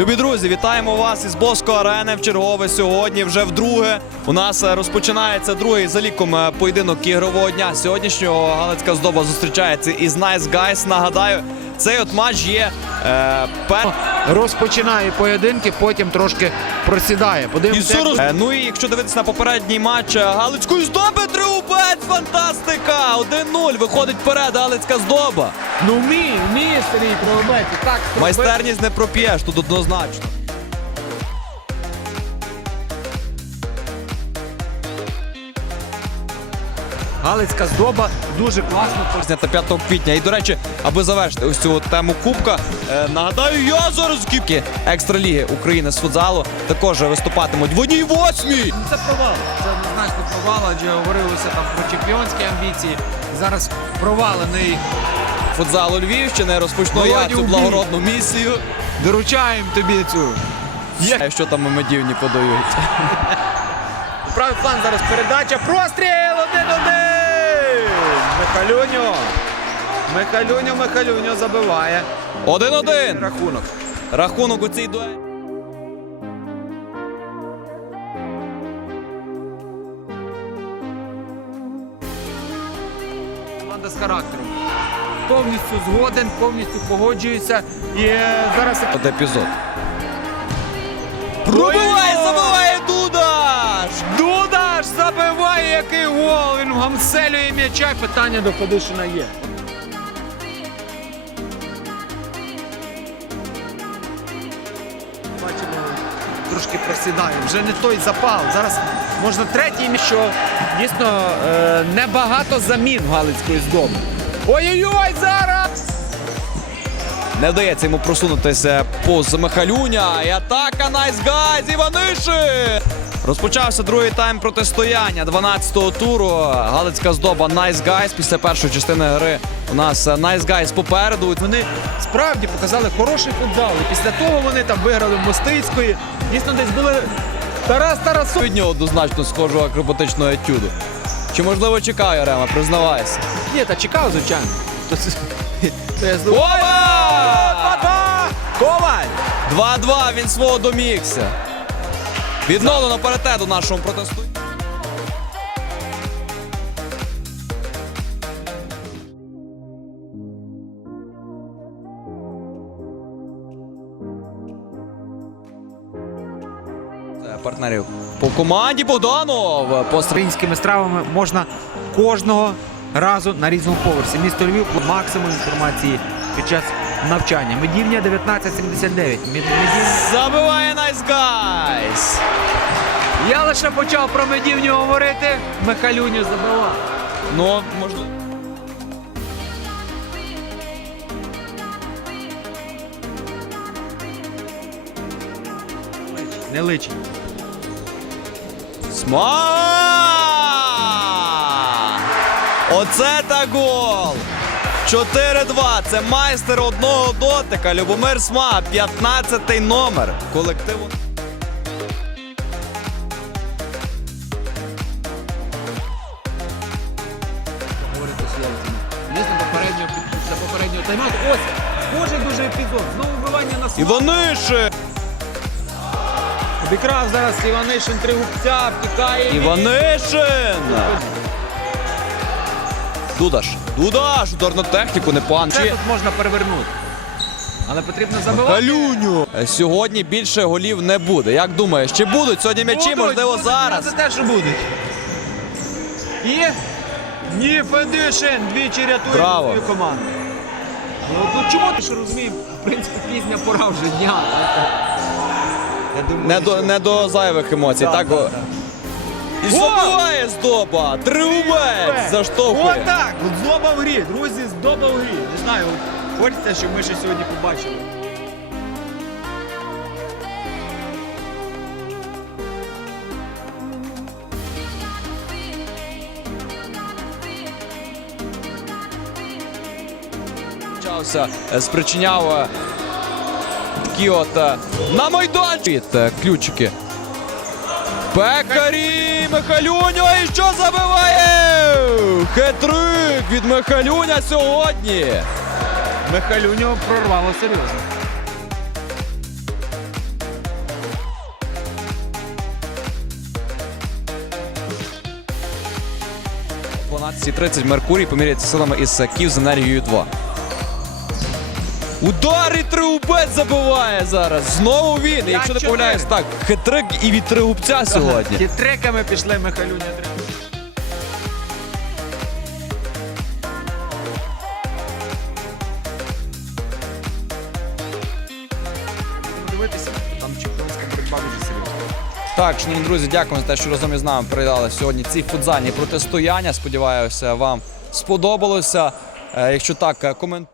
Любі друзі, вітаємо вас із Боско Арени в чергове сьогодні. Вже вдруге у нас е, розпочинається другий за ліком е, поєдинок ігрового дня. Сьогоднішнього Галицька здоба зустрічається із Nice Guys. Нагадаю, цей от матч є е, пер... Розпочинає поєдинки, потім трошки просідає. Подивимося. як Е, Ну і якщо дивитися на попередній матч Галицьку Галицької здоби, тріумфець, фантастика! 1-0, виходить вперед Галицька здоба. Ну вміє, вміє Сергій Кривобець. Так. Майстерність не проп'єш, тут однозначно. Галицька здоба дуже класно. Знята 5 квітня. І, до речі, аби завершити ось цю тему Кубка, е, нагадаю, я зараз в кіпки екстраліги України з футзалу також виступатимуть в одній восьмій. Це провал. Це однозначно провал, адже говорилося там про чемпіонські амбіції. Зараз провалений. Футзалу Львівщини розпочну я цю благородну місію. Доручаємо тобі цю. Є. Що там медівні подають. Правий план зараз передача. Простріл! Один-один! Михалюньо. Михалюньо, Михалюньо забиває. 1-1. Рахунок. Рахунок у цій дуелі. Команда з характером. Повністю згоден, повністю погоджується. І е, зараз От епізод. Пробиває, забиває Він м'яча. Питання до Федишина є. Бачимо, трошки просідає. Вже не той запал. Зараз можна третій що дійсно е, небагато замін в Галицької здоби. Ой-ой-ой, зараз! Не вдається йому просунутися повз Михалюня. І атака Найс Гайз Іваниши! Розпочався другий тайм протистояння 12-го туру. Галицька здоба Найс Гайз. Після першої частини гри у нас Найс Гайз попереду. Вони справді показали хороший футзал. І після того вони там виграли в Мостицької. Дійсно, десь були Тарас Тарасов. Від нього однозначно схожого акробатичного етюду. Чи можливо чекає Рема, признавайся. Ні, та чекав, звичайно. То це-! Коваль! 2-2, він свого домігся. Відновлено паритет у нашому протесту. Партнерів по команді Богданов. По Українськими стравами можна кожного разу на різному поверсі. Місто Львів максимум інформації під час навчання. Медівня 1979. Мед- Забиває Найс Гайс. Я лише почав про медівню говорити. Михалюню забивав. Ну, можливо. Не личить. Сма! Оце та гол! 4-2. Це майстер одного дотика. Любомир Сма, 15-й номер колективу. Говорити попереднього таймауту. Ось, схожий дуже епізод. Знову вбивання на свого. Іванишин! Обікрав зараз Іванишин три губця, втікає. Іванишин! Дудаш. Дудаш! Удар на техніку, не пан. Це Чи... тут можна перевернути. Але потрібно забивати. Галюню! Сьогодні більше голів не буде. Як думаєш, чи будуть сьогодні м'ячі? Можливо, будуть, зараз. Це теж будуть. І ні, Федишин двічі рятує Браво. свою команду. Ну, ну чому ти ж розумієш? В принципі, пізня пора вже дня. Я думаю, Не до, не до зайвих емоцій, Да, так? да, да. І забиває здоба! Триумець! Заштовхує! Отак! От Здоба в грі, друзі, здоба в грі. Не знаю, хочеться, щоб ми ще сьогодні побачили. Е, спричиняв е, такі от е, на майданчик. Ключики. Пекарі Михалюня і що забиває? Хетрик від Михалюня сьогодні. Михалюню прорвало серйозно. О 12.30 Меркурій поміряється силами із Київ з енергією 2. Удар і Тригубець забиває зараз. Знову він. Якщо не 5-4. помиляюсь, так, хитрик і від Тригубця сьогодні. Хитриками пішли Михалюня. Дивитися, там чемпіонська боротьба дуже серйозна. Так, шановні друзі, дякуємо за те, що разом із нами передали сьогодні ці футзальні протистояння. Сподіваюся, вам сподобалося. Е, Якщо так, коментуйте.